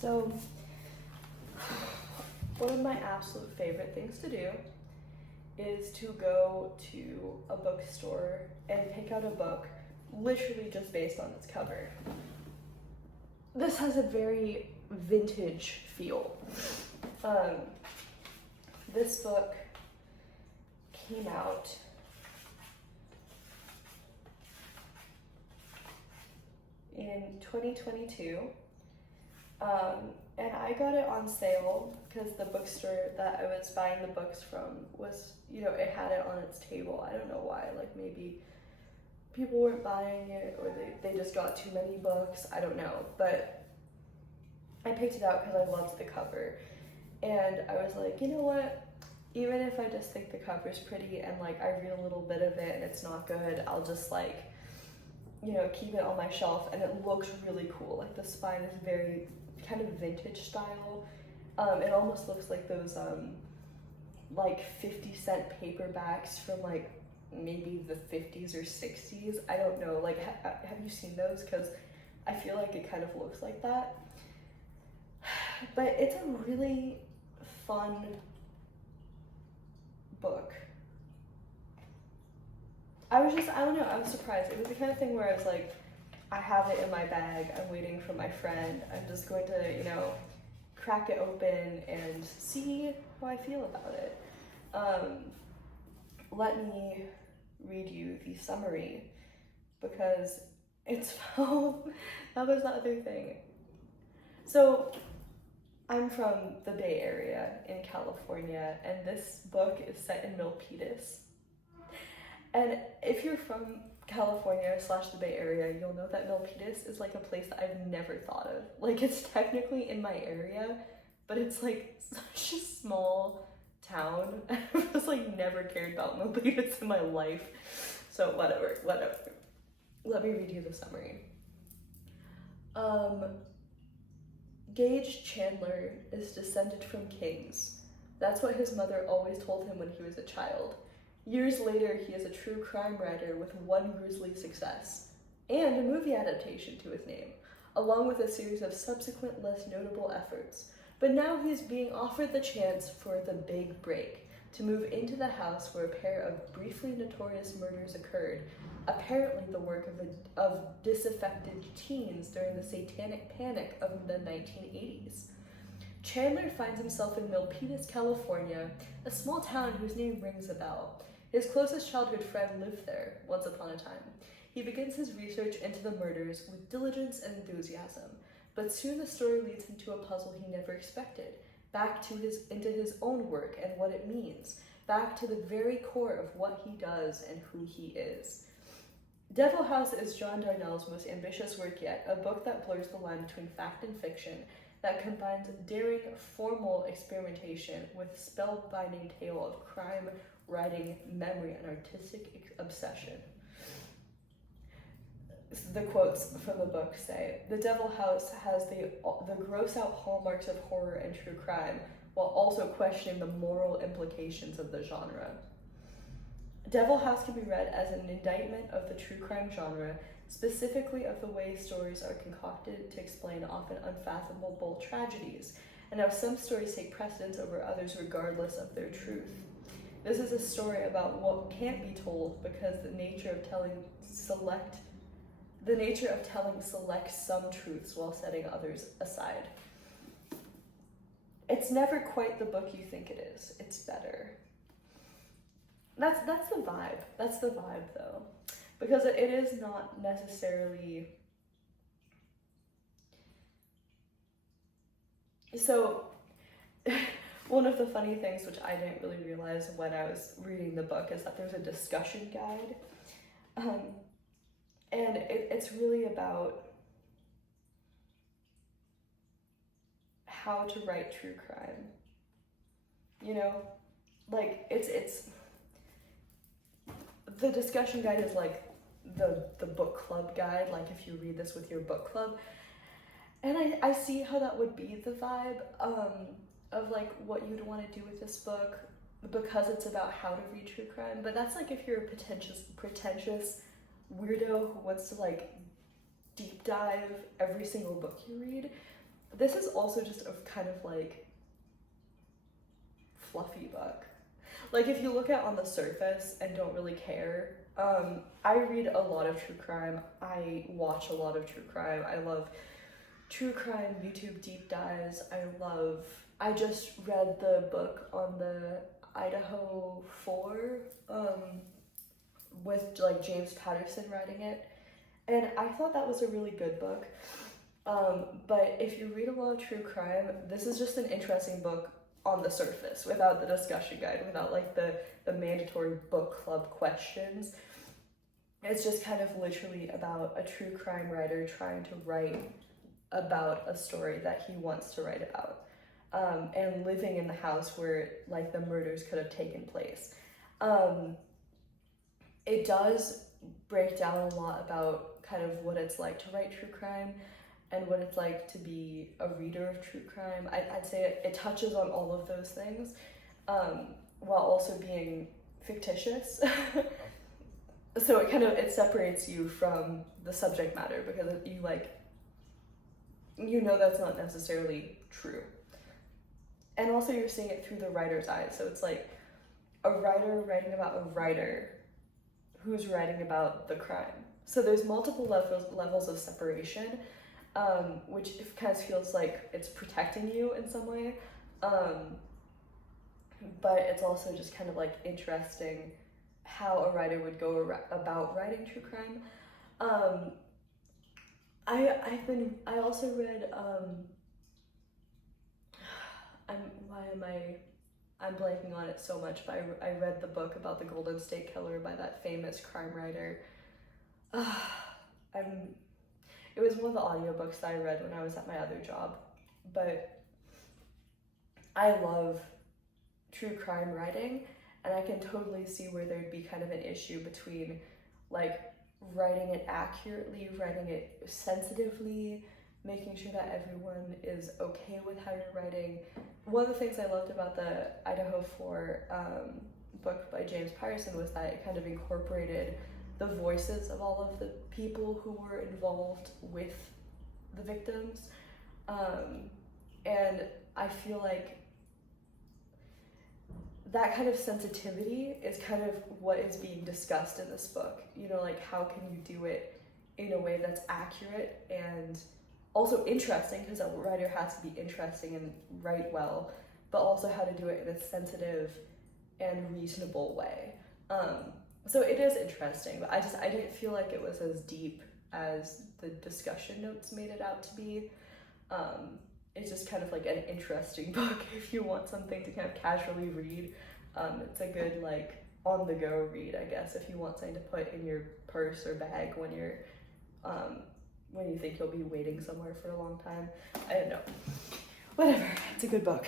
So, one of my absolute favorite things to do is to go to a bookstore and pick out a book literally just based on its cover. This has a very vintage feel. This book came out in 2022. And I got it on sale because the bookstore that I was buying the books from was, it had it on its table. I don't know why, like maybe people weren't buying it or they just got too many books. I don't know, but I picked it out because I loved the cover. And I was like, you know what? Even if I just think the cover's pretty and like I read a little bit of it and it's not good, I'll just like, keep it on my shelf, and it looks really cool. Like the spine is very kind of vintage style. It almost looks like those like 50-cent paperbacks from like maybe the 50s or 60s. I don't know, like have you seen those? Because I feel like it kind of looks like that. But it's a really fun book. I don't know, I was surprised. It was the kind of thing where I was like, I have it in my bag, I'm waiting for my friend, I'm just going to, crack it open and see how I feel about it. Let me read you the summary, because it's, that was the other thing. So, I'm from the Bay Area in California, and this book is set in Milpitas. And if you're from California / the Bay Area, you'll know that Milpitas is like a place that I've never thought of. Like, it's technically in my area, but it's like such a small town. I've just like never cared about Milpitas in my life. So whatever. Let me read you the summary. Gage Chandler is descended from kings. That's what his mother always told him when he was a child. Years later, he is a true crime writer with one grisly success, and a movie adaptation to his name, along with a series of subsequent less notable efforts. But now he is being offered the chance for the big break, to move into the house where a pair of briefly notorious murders occurred, apparently the work of disaffected teens during the satanic panic of the 1980s. Chandler finds himself in Milpitas, California, a small town whose name rings a bell. His closest childhood friend lived there, once upon a time. He begins his research into the murders with diligence and enthusiasm, but soon the story leads him to a puzzle he never expected, back into his own work and what it means, back to the very core of what he does and who he is. Devil House is John Darnell's most ambitious work yet, a book that blurs the line between fact and fiction, that combines daring, formal experimentation with spellbinding tale of crime, writing, memory, and artistic obsession. The quotes from the book say, "The Devil House has the gross-out hallmarks of horror and true crime, while also questioning the moral implications of the genre. Devil House can be read as an indictment of the true crime genre, specifically of the way stories are concocted to explain often unfathomable tragedies, and how some stories take precedence over others regardless of their truth. This is a story about what can't be told because the nature of telling selects some truths while setting others aside. It's never quite the book you think it is. It's better." That's the vibe. That's the vibe, though. Because it is not necessarily... So, one of the funny things which I didn't really realize when I was reading the book is that there's a discussion guide. And it's really about how to write true crime. Like, it's the discussion guide is like the book club guide, like if you read this with your book club. And I see how that would be the vibe of like what you'd want to do with this book, because it's about how to read true crime. But that's like if you're a pretentious weirdo who wants to like deep dive every single book you read. this is also just a kind of like fluffy book. Like if you look at on the surface and don't really care, I read a lot of true crime. I watch a lot of true crime. I love true crime YouTube deep dives. I just read the book on the Idaho 4, with like James Patterson writing it, and I thought that was a really good book. But if you read a lot of true crime, this is just an interesting book on the surface, without the discussion guide, without like the mandatory book club questions. It's just kind of literally about a true crime writer trying to write about a story that he wants to write about, and living in the house where like the murders could have taken place. It does break down a lot about kind of what it's like to write true crime and what it's like to be a reader of true crime. I'd say it touches on all of those things, while also being fictitious. So it separates you from the subject matter, because you know that's not necessarily true. And also you're seeing it through the writer's eyes. So it's like a writer writing about a writer who's writing about the crime. So there's multiple levels of separation, which kind of feels like it's protecting you in some way. But it's also just kind of like interesting how a writer would go about writing true crime. I also read, I'm blanking on it so much, but I read the book about the Golden State Killer by that famous crime writer. It was one of the audiobooks that I read when I was at my other job, but I love true crime writing, and I can totally see where there'd be kind of an issue between like writing it accurately, writing it sensitively, making sure that everyone is okay with how you're writing. One of the things I loved about the Idaho 4 book by James Patterson was that it kind of incorporated the voices of all of the people who were involved with the victims. And I feel like that kind of sensitivity is kind of what is being discussed in this book. You know, like how can you do it in a way that's accurate and also interesting, because a writer has to be interesting and write well, but also how to do it in a sensitive and reasonable way. So it is interesting, but I didn't feel like it was as deep as the discussion notes made it out to be. It's just kind of like an interesting book if you want something to kind of casually read. It's a good like on the go read, I guess, if you want something to put in your purse or bag when you think you'll be waiting somewhere for a long time. I don't know. Whatever, it's a good book.